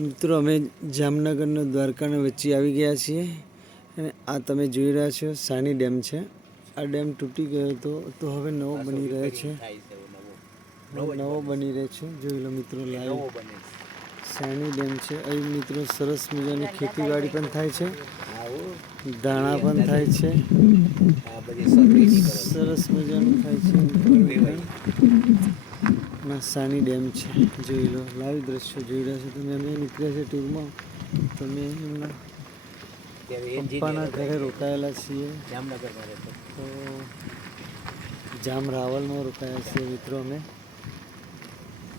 મિત્રો અમે જામનગરનો દ્વારકાના વચ્ચે આવી ગયા છીએ અને આ તમે જોઈ રહ્યા છો સાની ડેમ છે. આ ડેમ તૂટી ગયો હતો તો હવે નવો બની રહ્યો છે. નવો બની રહ્યો છે. જોઈ લો મિત્રો લાઈવ સાની ડેમ છે. અહીં મિત્રો સરસ મજાની ખેતીવાડી પણ થાય છે, દાણા પણ થાય છે, સરસ મજાનું થાય છે. સાની ડેમ છે, જોઈ લો. લાઈવ દ્રશ્યો જોઈ રહ્યા છો તમે. અમે નીકળ્યા છે ટૂરમાં. તમે એમના પપ્પાના ઘરે રોકાયેલા છીએ, તો જામ રાવલમાં રોકાયા છીએ મિત્રો અમે.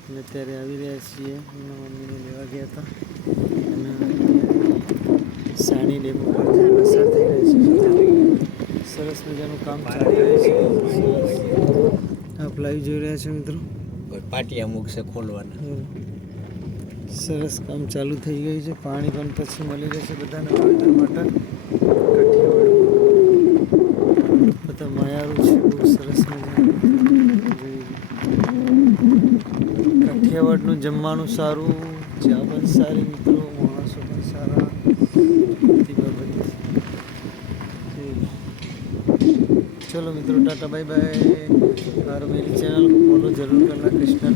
અને ત્યારે આવી રહ્યા છીએ. એમના મમ્મીને લેવા ગયા હતા અને સાની ડેમ ઉપર પસાર થઈ રહ્યા છે. સરસ મજાનું કામ ચાલી રહ્યું છે. આપ લાઈવ જોઈ રહ્યા છો મિત્રો. પાટિયા મૂકશે ખોલવાના. સરસ કામ ચાલુ થઈ ગયું છે. પાણી પણ પછી મળી રહેશે બધાને વાવેતર માટે. કાઠિયાવાડ બધા માયારું છે, બહુ સરસ મજાનું. કાઠિયાવાડનું જમવાનું સારું, ચા પણ સારી મિત્રો, માણસો પણ સારા. બધી બાબત. चलो मित्रों, टाटा बाय बाय. और मेरी चैनल को फॉलो जरूर करना, कृष्णा।